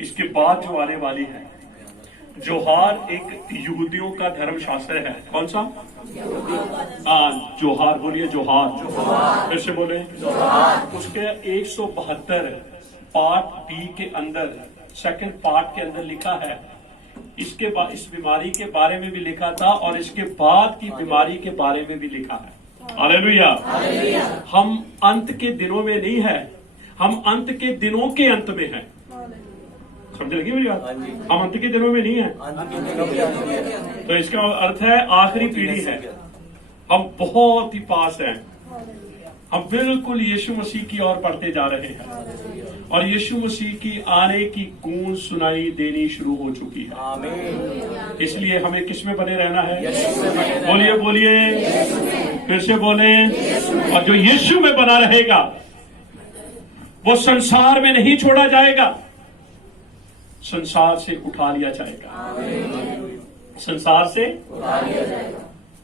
इसके बाद जो आने वाली है, जोहार एक यहूदियों का धर्मशास्त्र है। कौन सा? जोहार बोलिए, जोहार। फिर से बोले, उसके 172 पार्ट बी के अंदर, सेकंड पार्ट के अंदर लिखा है, इसके बाद इस बीमारी के बारे में भी लिखा था और इसके बाद की बीमारी के बारे में भी लिखा है। हालेलुया। हम अंत के दिनों में नहीं है, हम अंत के दिनों के अंत में है। समझ लगी मेरी बात? हम अंत के दिनों में नहीं है, तो इसका अर्थ है आखिरी पीढ़ी है। हम बहुत ही पास हैं, हम बिल्कुल यीशु मसीह की ओर बढ़ते जा रहे हैं और यीशु मसीह की आने की गूंज सुनाई देनी शुरू हो चुकी है। इसलिए हमें किस में बने रहना है? बोलिए बोलिए, फिर से बोले। और जो यीशु में बना रहेगा वो संसार में नहीं छोड़ा जाएगा, संसार से उठा लिया जाएगा। संसार से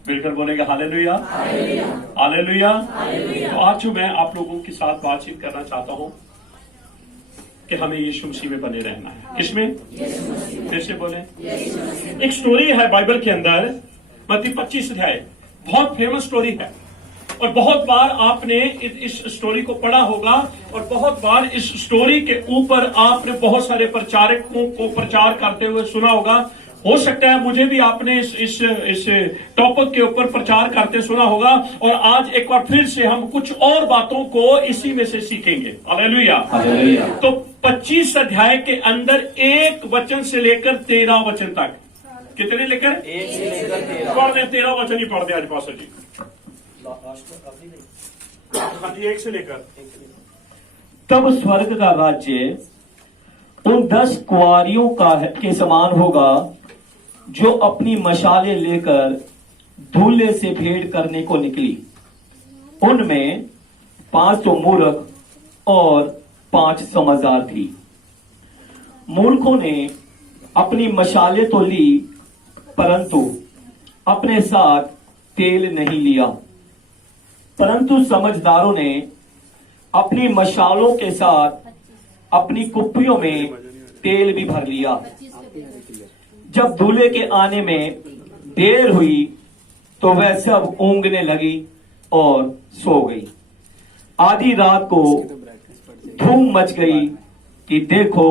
मिलकर बोलेगा हालेलुया, हालेलुया। तो आज जो मैं आप लोगों के साथ बातचीत करना चाहता हूं कि हमें यीशु मसीह में बने रहना है। किसमें? फिर से बोले। एक स्टोरी है बाइबल के अंदर, मत्ती 25 अध्याय, बहुत फेमस स्टोरी है और बहुत बार आपने इस स्टोरी को पढ़ा होगा और बहुत बार इस स्टोरी के ऊपर आपने बहुत सारे प्रचारकों को प्रचार करते हुए सुना होगा। हो सकता है मुझे भी आपने इस टॉपिक के ऊपर प्रचार करते सुना होगा और आज एक बार फिर से हम कुछ और बातों को इसी में से सीखेंगे। हालेलुया। तो 25 अध्याय के अंदर एक वचन से लेकर 13 वचन तक, कितने लेकर? 1 से लेकर 13। पढ़ दें, 13 वचन ही पढ़ दे आज पास्टर जी। हाँ जी, 1 से लेकर। तब स्वर्ग का राज्य उन 10 कुंवारियों के समान होगा जो अपनी मशालें लेकर दूल्हे से भेंट करने को निकली। उनमें 5 तो मूर्ख और 5 समझदार थी। मूर्खों ने अपनी मशालें तो ली, परंतु अपने साथ तेल नहीं लिया। परंतु समझदारों ने अपनी मशालों के साथ अपनी कुप्पियों में तेल भी भर लिया। जब दूल्हे के आने में देर हुई तो वह सब ऊँघने लगी और सो गई। आधी रात को धूम मच गई कि देखो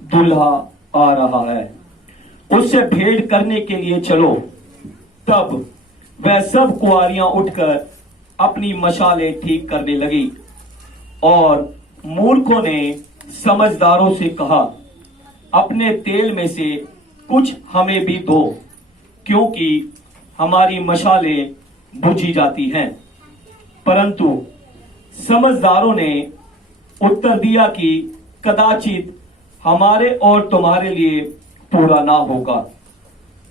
दूल्हा आ रहा है, उससे भेंट करने के लिए चलो। तब वह सब कुंवारियां उठकर अपनी मशालें ठीक करने लगी और मूर्खों ने समझदारों से कहा, अपने तेल में से कुछ हमें भी दो, क्योंकि हमारी मशालें बुझी जाती हैं। परंतु समझदारों ने उत्तर दिया कि कदाचित हमारे और तुम्हारे लिए पूरा ना होगा।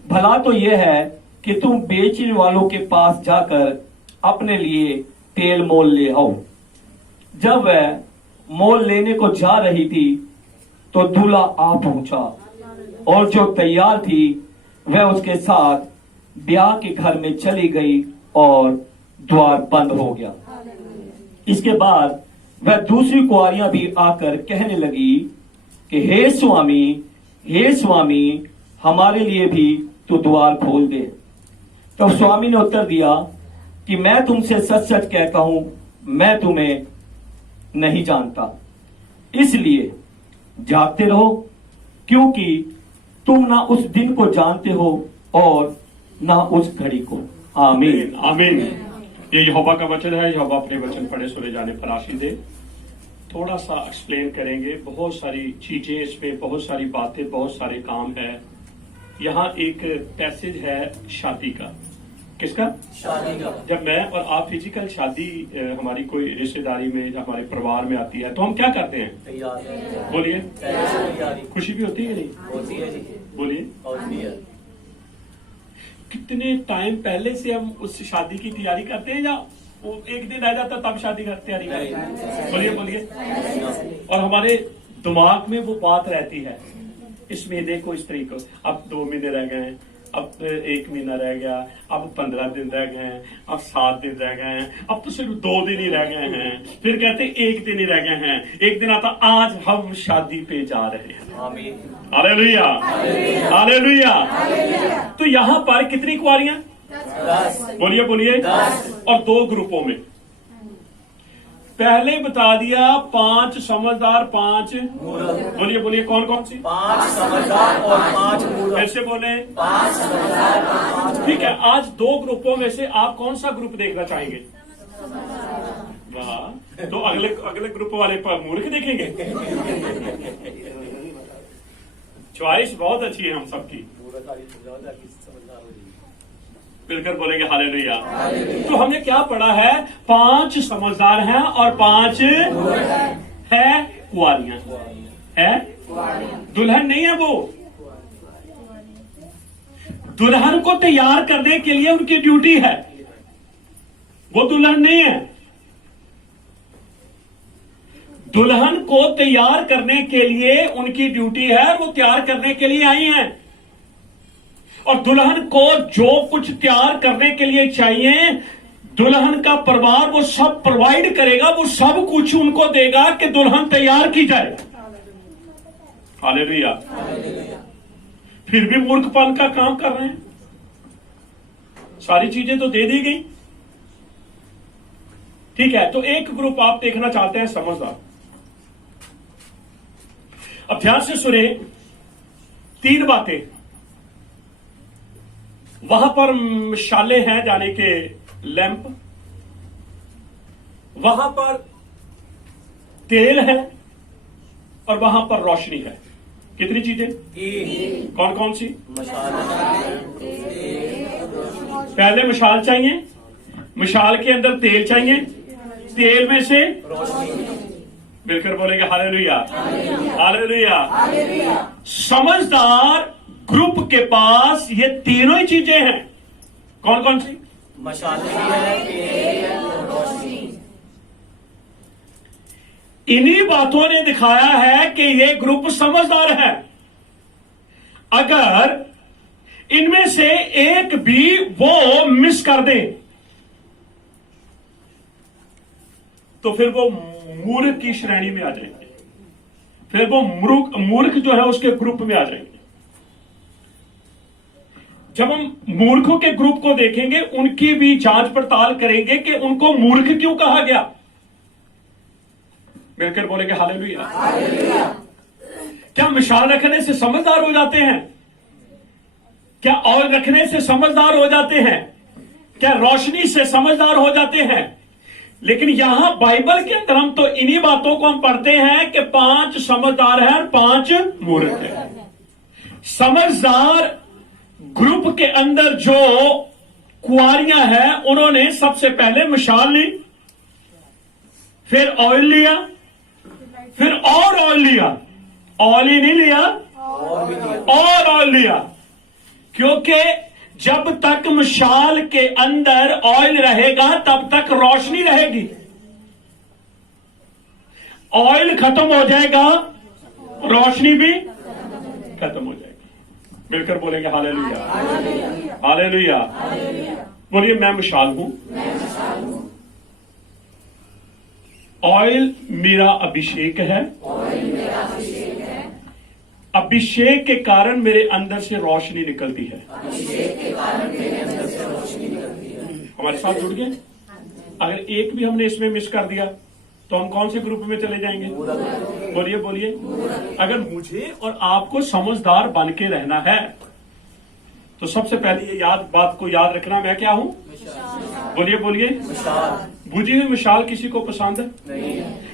भला तो यह है कि तुम बेचने वालों के पास जाकर अपने लिए तेल मोल ले आओ। जब वह मोल लेने को जा रही थी तो दूल्हा आ पहुंचा और जो तैयार थी वह उसके साथ ब्याह के घर में चली गई और द्वार बंद हो गया। इसके बाद वह दूसरी कुंवारियां भी आकर कहने लगी कि हे स्वामी, हमारे लिए भी तो द्वार खोल दे। तब स्वामी ने उत्तर दिया कि मैं तुमसे सच सच कहता हूं, मैं तुम्हें नहीं जानता। इसलिए जागते रहो, क्योंकि तुम ना उस दिन को जानते हो और ना उस घड़ी को। आमीन, आमीन। ये यहोवा का वचन है। यहोवा अपने वचन पढ़े सुने जाने पर आशीष दे। थोड़ा सा एक्सप्लेन करेंगे, बहुत सारी चीजें इसमें, बहुत सारी बातें, बहुत सारे काम है। यहाँ एक पैसेज है शादी का। किसका? शादी का। जब मैं और आप फिजिकल शादी हमारी कोई रिश्तेदारी में, हमारे परिवार में आती है तो हम क्या करते हैं? बोलिए। खुशी भी होती है नहीं? होती है जी। बोलिए। होती है। कितने टाइम पहले से हम उस शादी की तैयारी करते हैं या वो एक दिन रह जाता तब शादी की तैयारी करते हैं? बोलिए बोलिए। और हमारे दिमाग में वो बात रहती है, इस महीने को, इस तारीख को, अब 2 महीने रह गए हैं, अब 1 महीना रह गया, अब 15 दिन रह गए हैं, अब 7 दिन रह गए हैं, अब तो सिर्फ 2 दिन ही रह गए हैं। फिर कहते 1 दिन ही रह गए हैं। एक दिन आता, आज हम शादी पे जा रहे हैं। Hallelujah, hallelujah. तो यहां पर कितनी कुंवारियां? 10। बोलिए बोलिए। 10। और 2 ग्रुपों में। पहले बता दिया 5 समझदार, 5 मूर्ख। बोलिए बोलिए, कौन कौन सी? 5 समझदार और 5 मूर्ख। फिर से बोले। 5 समझदार और 5 ठीक है, आज 2 ग्रुपों में से आप कौन सा ग्रुप देखना चाहेंगे? वाह, तो अगले अगले ग्रुप वाले पर मूर्ख देखेंगे। चॉइस बहुत अच्छी है हम सबकी। मिलकर बोलेंगे हालेलुया। तो हमने क्या पढ़ा है? 5 समझदार हैं और 5 है कुंवारियां है। दुल्हन नहीं है वो। दुल्हन को तैयार करने के लिए उनकी ड्यूटी है, वो दुल्हन नहीं है। दुल्हन को तैयार करने के लिए उनकी ड्यूटी है, वो तैयार करने के लिए आई हैं। और दुल्हन को जो कुछ तैयार करने के लिए चाहिए, दुल्हन का परिवार वो सब प्रोवाइड करेगा, वो सब कुछ उनको देगा कि दुल्हन तैयार की जाए। हालेलुया। फिर भी मूर्खपन का काम कर रहे हैं। सारी चीजें तो दे दी गई। ठीक है, तो एक ग्रुप आप देखना चाहते हैं समझदार। अब ध्यान से सुने 3 बातें। वहां पर मिसाले हैं जाने के लैंप, वहां पर तेल है और वहां पर रोशनी है। कितनी चीजें? 3। कौन कौन सी? मशाल पहले मिसाल चाहिए, मिसाल के अंदर तेल चाहिए, तेल में से मिलकर बोलेंगे हालेलुया, हालेलुया। समझदार ग्रुप के पास ये तीनों ही चीजें हैं। कौन कौन सी? मशाल है, तेल और रोशनी। इन्हीं बातों ने दिखाया है कि ये ग्रुप समझदार है। अगर इनमें से एक भी वो मिस कर दे तो फिर वो मूर्ख की श्रेणी में आ जाएंगे, फिर वो मूर्ख जो है उसके ग्रुप में आ जाएंगे। जब हम मूर्खों के ग्रुप को देखेंगे, उनकी भी जांच पड़ताल करेंगे कि उनको मूर्ख क्यों कहा गया। मिलकर बोलेंगे हालेलुया। क्या मिसाल रखने से समझदार हो जाते हैं? क्या ऑयल रखने से समझदार हो जाते हैं? क्या रोशनी से समझदार हो जाते हैं? लेकिन यहां बाइबल के अंदर हम तो इन्हीं बातों को हम पढ़ते हैं कि 5 समझदार हैं और 5 मूर्ख हैं। समझदार ग्रुप के अंदर जो कुंवारियां हैं, उन्होंने सबसे पहले मिसाल ली, फिर ऑयल लिया, फिर और ऑयल लिया। ऑयल ही नहीं लिया, और ऑयल लिया। क्योंकि जब तक मिसाल के अंदर ऑयल रहेगा तब तक रोशनी रहेगी। ऑयल खत्म हो जाएगा, रोशनी भी खत्म हो जाएगी। मिलकर बोलेंगे हालेलुया, हालेलुया। बोलिए मैं मिसाल हूं, ऑयल मेरा अभिषेक है, अभिषेक के कारण मेरे अंदर से रोशनी निकलती है। हमारे साथ जुड़ गए? अगर एक भी हमने इसमें मिस कर दिया तो हम कौन से ग्रुप में चले जाएंगे? बोलिए बोलिए। अगर मुझे और आपको समझदार बन के रहना है तो सबसे पहले ये बात को याद रखना, मैं क्या हूं? बोलिए बोलिए। बुझी हुई मिसाल किसी को पसंद है?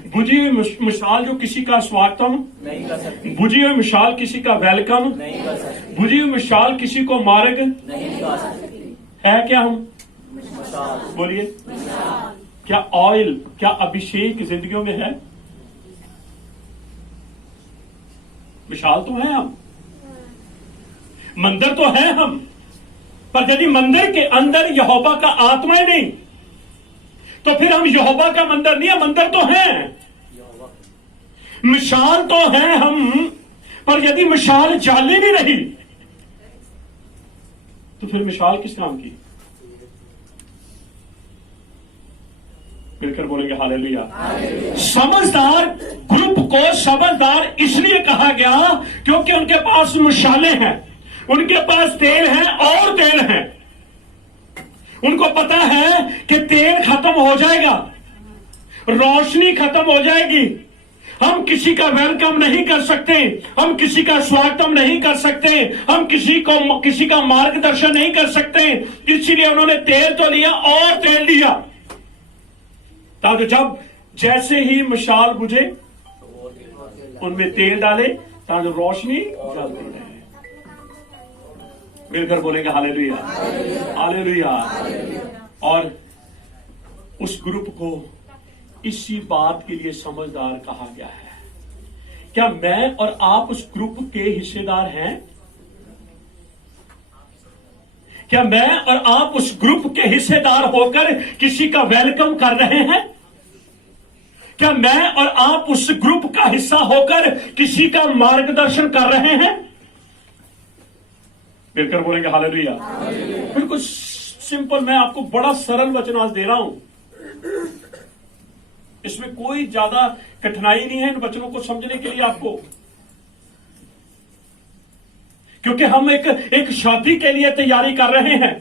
बुझी हुई मिसाल जो किसी का स्वागतम नहीं कर सकती, बुझी हुई मिसाल किसी का वेलकम नहीं कर सकती, बुझी हुई मिसाल किसी को मार्ग नहीं दिखा सकती। है क्या हम? मशाल। बोलिए। क्या ऑयल, क्या अभिषेक जिंदगियों में है? मिसाल तो है हम, मंदिर तो है हम, पर यदि मंदिर के अंदर यहोवा का आत्मा ही नहीं तो फिर हम यहोवा का मंदिर नहीं है। मंदिर तो है, मिसाल तो है हम, पर यदि मिसाल जाली नहीं रही तो फिर मिसाल किस काम की? मिलकर बोलेंगे हालेलुया। समझदार ग्रुप को समझदार इसलिए कहा गया क्योंकि उनके पास मशाले हैं, उनके पास तेल है और तेल है। उनको पता है कि तेल खत्म हो जाएगा, रोशनी खत्म हो जाएगी, हम किसी का वेलकम नहीं कर सकते, हम किसी का स्वागतम नहीं कर सकते, हम किसी का मार्गदर्शन नहीं कर सकते। इसलिए उन्होंने तेल तो लिया और तेल दिया, ताकि जब जैसे ही मशाल बुझे उनमें तेल डाले ताकि रोशनी जलती रहे। मिलकर बोलेंगे हालेलुया, हालेलुया। और उस ग्रुप को इसी बात के लिए समझदार कहा गया है। क्या मैं और आप उस ग्रुप के हिस्सेदार हैं? क्या मैं और आप उस ग्रुप के हिस्सेदार होकर किसी का वेलकम कर रहे हैं? क्या मैं और आप उस ग्रुप का हिस्सा होकर किसी का मार्गदर्शन कर रहे हैं? मिलकर बोलेंगे हालेलुया। बिल्कुल सिंपल, मैं आपको बड़ा सरल वचन आज दे रहा हूं, इसमें कोई ज्यादा कठिनाई नहीं है इन वचनों को समझने के लिए आपको, क्योंकि हम एक शादी के लिए तैयारी कर रहे हैं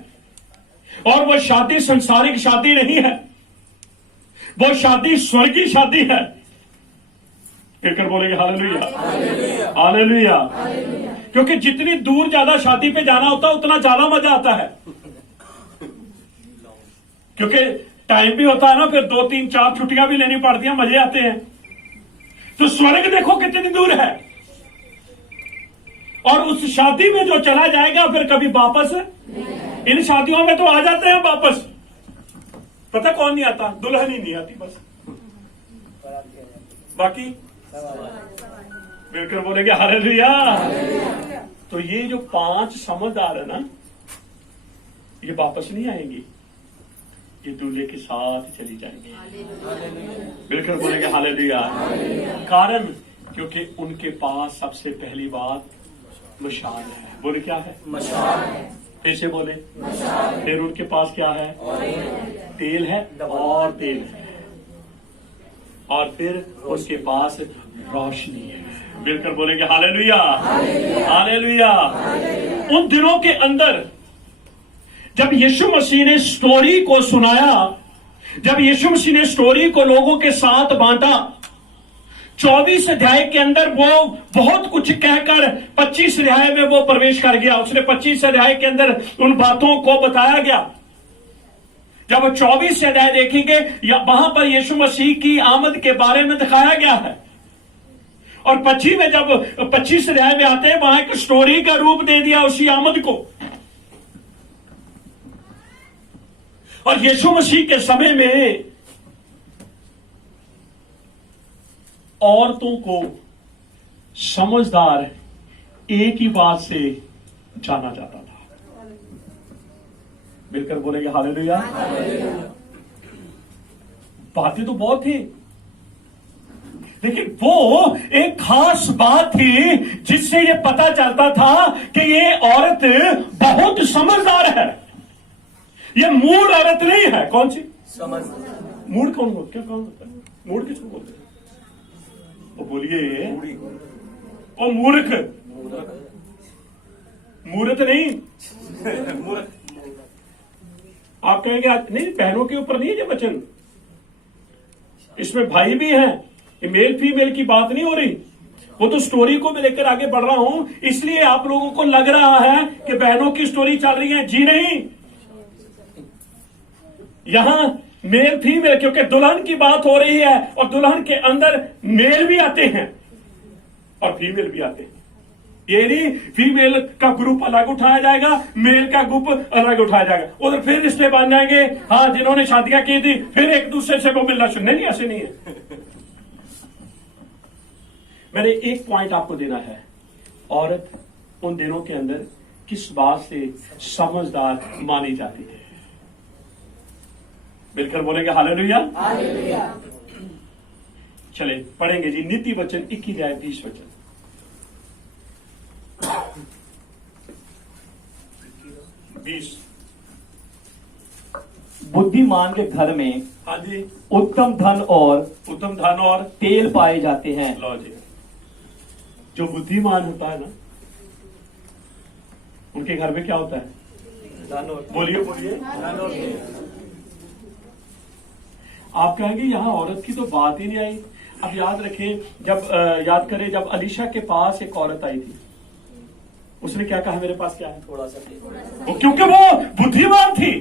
और वह शादी संसारिक शादी नहीं है, वो शादी स्वर्गीय शादी है। कहकर बोलेंगे हालेलुया, हालेलुया। क्योंकि जितनी दूर ज्यादा शादी पे जाना होता है उतना ज्यादा मजा आता है, क्योंकि टाइम भी होता है ना, फिर 2 3 4 छुट्टियां भी लेनी पड़ती हैं, मजे आते हैं। तो स्वर्ग देखो कितनी दूर है, और उस शादी में जो चला जाएगा फिर कभी वापस, इन शादियों में तो आ जाते हैं वापस, पता कौन नहीं आता? दुल्हन ही नहीं आती बस, बाकी मिलकर बोलेंगे हालेलुया। तो ये जो 5 समझदार है ना, ये वापस नहीं आएंगी, ये दूल्हे के साथ चली जाएंगे। मिलकर बोलेंगे हालेलुया। कारण क्योंकि उनके पास सबसे पहली बात मशाल है। बोले क्या है? मशाल। फिर से बोले मशाल। फिर उनके पास क्या है? तेल है और तेल है, और फिर उसके पास रोशनी है। मिलकर बोलेंगे हालेलुया, हालेलुया। उन दिनों के अंदर जब यीशु मसीह ने स्टोरी को सुनाया, जब यीशु मसीह ने स्टोरी को लोगों के साथ बांटा, 24 अध्याय के अंदर वो बहुत कुछ कहकर 25 अध्याय में वो प्रवेश कर गया। उसने 25 अध्याय के अंदर उन बातों को बताया गया। जब 24 अध्याय देखेंगे, या वहां पर यीशु मसीह की आमद के बारे में दिखाया गया है, और 25 में जब 25 अध्याय में आते हैं, वहां एक स्टोरी का रूप दे दिया उसी आमद को। और यीशु मसीह के समय में औरतों को समझदार एक ही बात से जाना जाता था। मिलकर बोलेंगे हालेलुया। बातें तो बहुत थी, लेकिन वो एक खास बात थी जिससे ये पता चलता था कि ये औरत बहुत समझदार है। ये मूड औरत नहीं है। कौन सी समझ? मूड कौन होता है? क्या कौन होता है? मूड किसको बोलते हैं? वो बोलिए, ओ मूर्ख, मूर्त नहीं। आप कहेंगे नहीं, बहनों के ऊपर नहीं है ये वचन, इसमें भाई भी हैं, ये मेल फीमेल की बात नहीं हो रही। वो तो स्टोरी को मैं लेकर आगे बढ़ रहा हूं, इसलिए आप लोगों को लग रहा है कि बहनों की स्टोरी चल रही है। जी नहीं, यहां मेल फीमेल, क्योंकि दुल्हन की बात हो रही है, और दुल्हन के अंदर मेल भी आते हैं और फीमेल भी आते हैं। ये नहीं फीमेल का ग्रुप अलग उठाया जाएगा, मेल का ग्रुप अलग उठाया जाएगा, उधर फिर रिश्ते बन जाएंगे। हाँ, जिन्होंने शादियां की थी फिर एक दूसरे से वो मिलना शुरू। नहीं, ऐसे नहीं है। मैंने एक पॉइंट आपको देना है, औरत उन दिनों के अंदर किस बात से समझदार मानी जाती है। मिलकर बोलेंगे हालेलुया, हालेलुया। चले पढ़ेंगे जी नीति वचन 21-20 वचन। 20। बुद्धिमान के घर में हाँ जी, उत्तम धन और उत्तम धन और तेल पाए जाते हैं। लो जी, जो बुद्धिमान होता है ना, उनके घर में क्या होता है? धन और बोलिए बोलिए। धन और तेल। आप कहेंगे यहाँ औरत की तो बात ही नहीं आई। अब याद रखें, जब याद करें, जब अलीशा के पास एक औरत आई थी, उसने क्या कहा? मेरे पास क्या है? थोड़ा सा तेल। वो क्योंकि वो बुद्धिमान थी,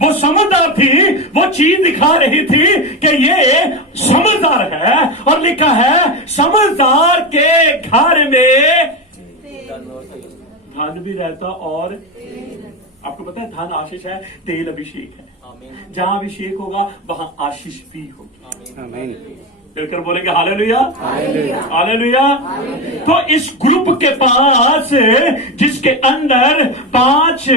वो समझदार थी, वो चीज दिखा रही थी कि ये समझदार है। और लिखा है समझदार के घर में धन और तेल। धन भी रहता और आपको पता है धन आशीष है, तेल अभिषेक है। आमीन। जहां अभिषेक होगा वहां आशीष भी होगी। आमीन। मिलकर बोलेंगे हालेलुया, हालेलुया। तो इस ग्रुप के पास, जिसके अंदर 5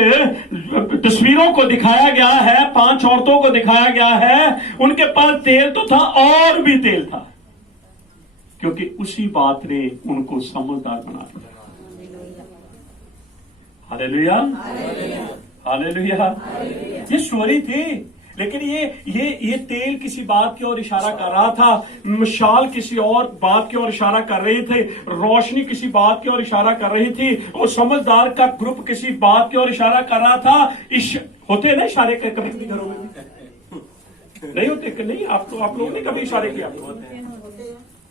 तस्वीरों को दिखाया गया है, 5 औरतों को दिखाया गया है, उनके पास तेल तो था और भी तेल था, क्योंकि उसी बात ने उनको समझदार बना दिया। Hallelujah, hallelujah. ये स्टोरी थी, लेकिन ये तेल किसी बात की ओर इशारा कर रहा था, मशाल किसी और बात की ओर इशारा कर रही थी, रोशनी किसी बात की ओर इशारा कर रही थी, और समझदार का ग्रुप किसी बात की ओर इशारा कर रहा था। होते ना इशारे कभी कभी घरों में? नहीं होते कि नहीं? आप लोगों ने कभी इशारे किया?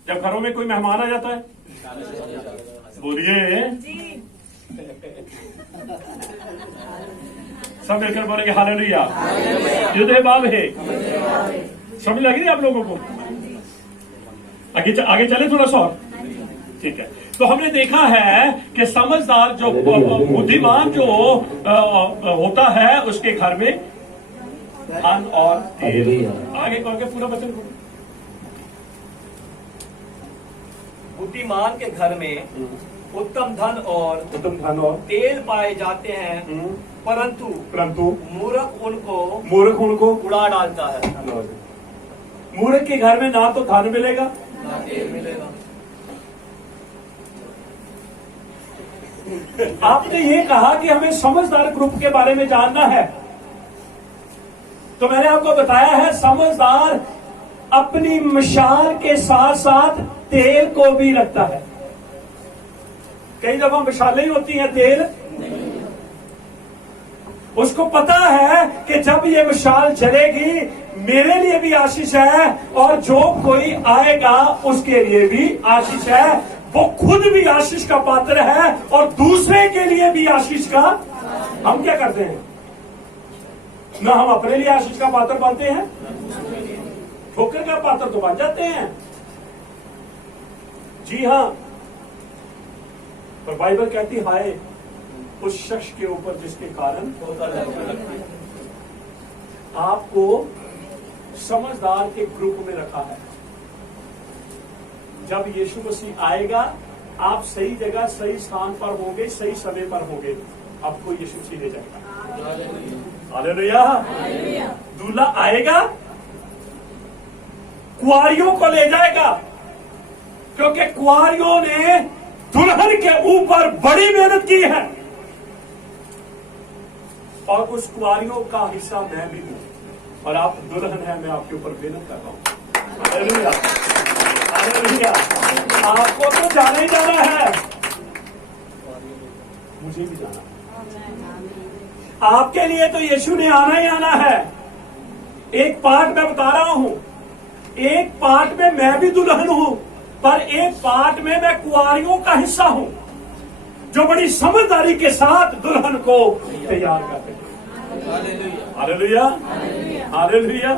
जब घरों में कोई मेहमान आ जाता है, बोलिए, सब मिलकर बोलेंगे हालेलुया, युद्धे बाब है। समझ लग रही है आप लोगों को? आगे चले थोड़ा सा और, ठीक है। तो हमने देखा है कि समझदार जो बुद्धिमान जो होता है, उसके घर में धन और तेल। आगे कहोगे पूरा वचन को। बुद्धिमान के घर में उत्तम धन और तेल पाए जाते हैं, परंतु मूर्ख उनको उड़ा डालता है। मूर्ख के घर में ना तो धन मिलेगा ना तेल मिलेगा। आपने ये कहा कि हमें समझदार ग्रुप के बारे में जानना है, तो मैंने आपको बताया है समझदार अपनी मशाल के साथ साथ तेल को भी रखता है। कई दफा मशालें ही होती हैं, तेल उसको पता है कि जब ये मशाल जलेगी मेरे लिए भी आशीष है, और जो कोई आएगा उसके लिए भी आशीष है। वो खुद भी आशीष का पात्र है और दूसरे के लिए भी आशीष का। हम क्या करते हैं ना, हम अपने लिए आशीष का पात्र बनते हैं, ठोकर का पात्र तो बन जाते हैं। जी हाँ, पर बाइबल कहती हाय उस शख्स के ऊपर जिसके कारण आपको समझदार के ग्रुप में रखा है। जब यीशु मसीह आएगा, आप सही जगह सही स्थान पर होंगे, सही समय पर होंगे, आपको यीशु मसीह ले जाएगा। हालेलुया। दूल्हा आएगा, कुआरियों को ले जाएगा, क्योंकि कुआरियों ने दुल्हन के ऊपर बड़ी मेहनत की है, और उस कुआरियों का हिस्सा मैं भी हूं, और आप दुल्हन है, मैं आपके ऊपर मेहनत कर रहा हूं। Hallelujah, hallelujah. आपको तो जाना ही जाना है, मुझे भी जाना है। आपके लिए तो यीशु ने आना ही आना है। एक पार्ट मैं बता रहा हूं, एक पार्ट में मैं भी दुल्हन हूं, पर एक पार्ट में मैं कुआरियों का हिस्सा हूं, जो बड़ी समझदारी के साथ दुल्हन को तैयार करते हैं। Hallelujah, hallelujah.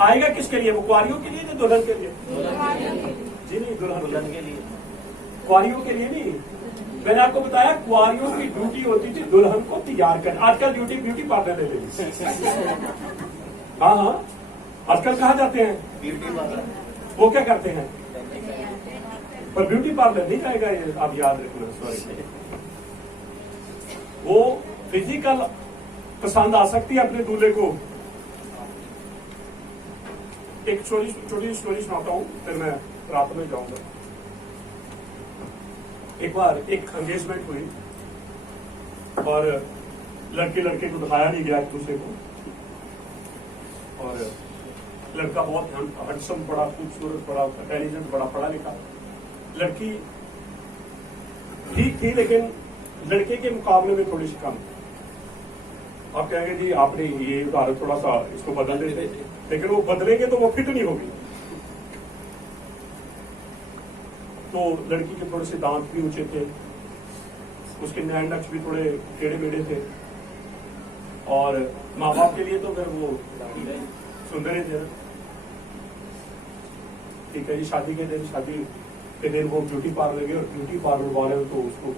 आएगा किसके लिए? वो कुआरियों के लिए, नहीं दुल्हन के लिए? जी नहीं, दुल्हन के लिए, कुआरियों के लिए नहीं। मैंने आपको बताया कुआरियों की ड्यूटी होती थी दुल्हन को तैयार कर। आजकल ड्यूटी ब्यूटी पार्लर ले लेगी। हाँ हाँ, आजकल कहाँ जाते हैं? Beauty parlour. वो क्या करते हैं? पर ब्यूटी पार्लर नहीं जाएगा, ये आप याद रखना। सॉरी, वो फिजिकल पसंद आ सकती है अपने दूल्हे को। एक छोटी स्टोरी सुनाता हूँ, फिर मैं रात में जाऊंगा। एक बार एक एंगेजमेंट हुई, और लड़के लड़के को दिखाया नहीं गया एक दूसरे को, और लड़का बहुत हैंडसम, बड़ा खूबसूरत, बड़ा इंटेलिजेंट, बड़ा पढ़ा लिखा। लड़की ठीक थी लेकिन लड़के के मुकाबले में थोड़ी सी कम। आप कहेंगे जी आपने ये उदाहरण थोड़ा सा इसको बदल देते, लेकिन वो बदलेंगे तो वो फिट नहीं होगी। तो लड़की के थोड़े से दांत भी ऊंचे थे, उसके नैन नक्श भी थोड़े टेढ़े मेढ़े थे, और माँ बाप के लिए तो फिर वो सुंदर ही थे। ठीक है जी, शादी के दिन वो ब्यूटी पार्लर गए, और ब्यूटी पार्लर वाले तो उसको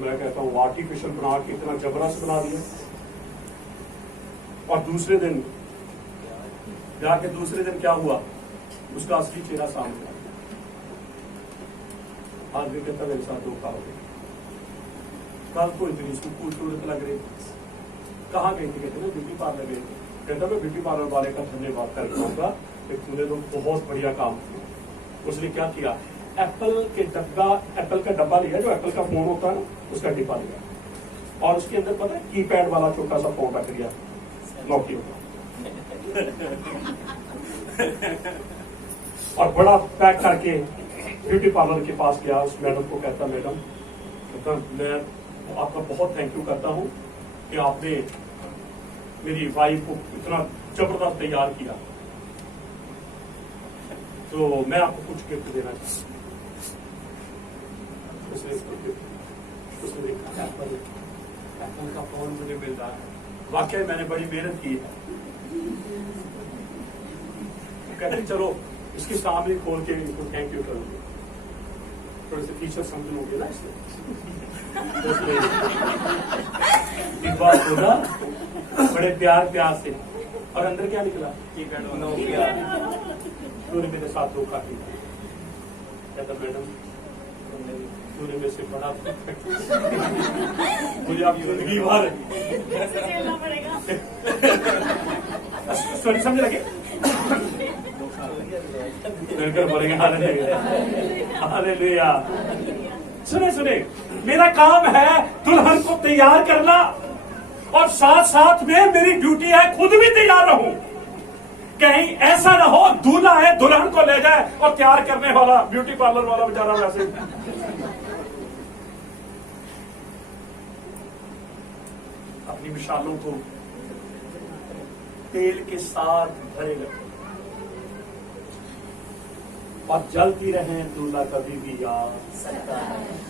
मैं कहता हूँ आर्टिफिशियल बना के इतना जबरदस्त बना दिया। और दूसरे दिन क्या हुआ, उसका असली चेहरा सामने आया। आज भी कहता मेरे साथ धोखा हो गया, कल को इतनी इसको खूबसूरत लग रही, कहाँ गई थी? कहते ना ब्यूटी पार्लर गई थी। कहता मैं ब्यूटी पार्लर वाले का धन्यवाद करता हूँ कि तूने तो बहुत बढ़िया काम किया। उसने क्या किया, एप्पल का डब्बा लिया, जो एप्पल का फोन होता है ना, उसका डिब्बा लिया, और उसके अंदर पता है कीपैड वाला छोटा सा फोन रख दिया, नोकिया का, और बड़ा पैक करके ब्यूटी पार्लर के पास गया। उस मैडम को कहता मैडम मैं आपका बहुत थैंक यू करता हूँ कि आपने मेरी वाइफ को इतना जबरदस्त तैयार किया, तो मैं आपको कुछ गिफ्ट देना चाहता हूँ। उसने देखा एप्पल का फोन मुझे मिल रहा है, वाकई मैंने बड़ी मेहनत की है। कहते चलो इसके सामने खोल के इसको थैंक यू करूंगे, थोड़े से फीचर समझ लोगे ना इससे। डिब्बा खोला बड़े प्यार से, और अंदर क्या निकला, तूने मेरे साथ धोखा किया। कहता मैडम तूने मेरे से बड़ा मुझे आप जिंदगी भर सॉरी समझ लगे हालेलुया। सुने मेरा काम है दुल्हन को तैयार करना, और साथ साथ में मेरी ड्यूटी है खुद भी तैयार रहूं। कहीं ऐसा ना हो दूल्हा है दुल्हन को ले जाए और तैयार करने वाला ब्यूटी पार्लर वाला बेचारा वैसे। अपनी मिसालों को तेल के साथ भरेगा और जलती रहे दूल्हा कभी भी याद।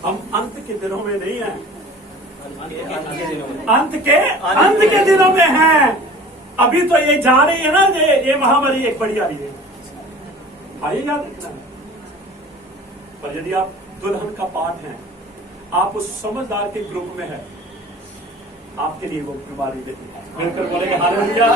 हम अंत के दिनों में नहीं है, अंत के दिनों में हैं। अभी तो ये जा रही है ना, ये महामारी एक बड़ी आ रही है, आइए याद रखना। पर यदि आप दुल्हन का पार्ट हैं, आप उस समझदार के ग्रुप में हैं, आपके लिए वो बीमारी नहीं। मिलकर बोलेंगे हालेलुया।